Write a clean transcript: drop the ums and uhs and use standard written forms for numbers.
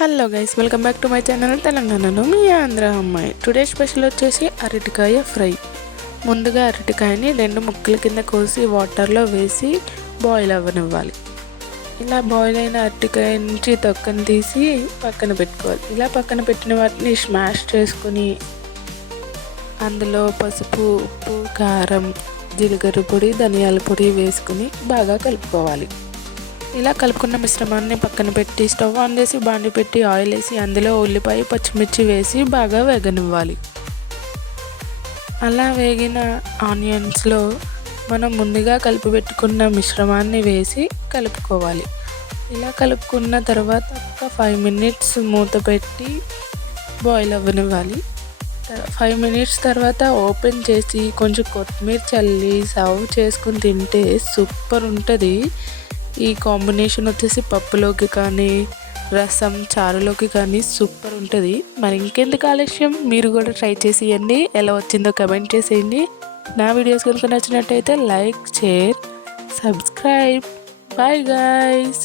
Hello guys, welcome back to my channel తెలంగాణలో మీ ఆంధ్ర అమ్మాయి. Today special వచ్చేసి అరటికాయ ఫ్రై. ముందుగా అరటికాయని 2 ముక్కల కింద కోసి వాటర్లో వేసి బాయిల్ అవ్వనివ్వాలి. ఇలా బాయిల్ అయిన అరటికాయ నుంచి తొక్కను తీసి పక్కన పెట్టుకోవాలి. ఇలా పక్కన పెట్టిన వాటిని స్మాష్ చేసుకుని అందులో పసుపు, ఉప్పు, కారం, జీలకర్ర పొడి, ధనియాల పొడి వేసుకుని బాగా కలుపుకోవాలి. ఇలా కలుపుకున్న మిశ్రమాన్ని పక్కన పెట్టి స్టవ్ ఆన్ చేసి బాండి పెట్టి ఆయిల్ వేసి అందులో ఉల్లిపాయ, పచ్చిమిర్చి వేసి బాగా వేగనివ్వాలి. అలా వేగిన ఆనియన్స్లో మనం ముందుగా కలిపి పెట్టుకున్న మిశ్రమాన్ని వేసి కలుపుకోవాలి. ఇలా కలుపుకున్న తర్వాత ఒక 5 మినిట్స్ మూత పెట్టి బాయిల్ అవ్వనివ్వాలి. 5 మినిట్స్ తర్వాత ఓపెన్ చేసి కొంచెం కొత్తిమీర చల్లి సర్వ్ చేసుకుని తింటే సూపర్ ఉంటుంది. ఈ కాంబినేషన్ వచ్చేసి పప్పులోకి కానీ, రసం, చారులోకి కానీ సూపర్ ఉంటుంది. మరి ఇంకెందుకు ఆలస్యం, మీరు కూడా ట్రై చేసేయండి. ఎలా వచ్చిందో కమెంట్ చేసేయండి. నా వీడియోస్ కనుక నచ్చినట్టయితే like, share, subscribe. Bye guys.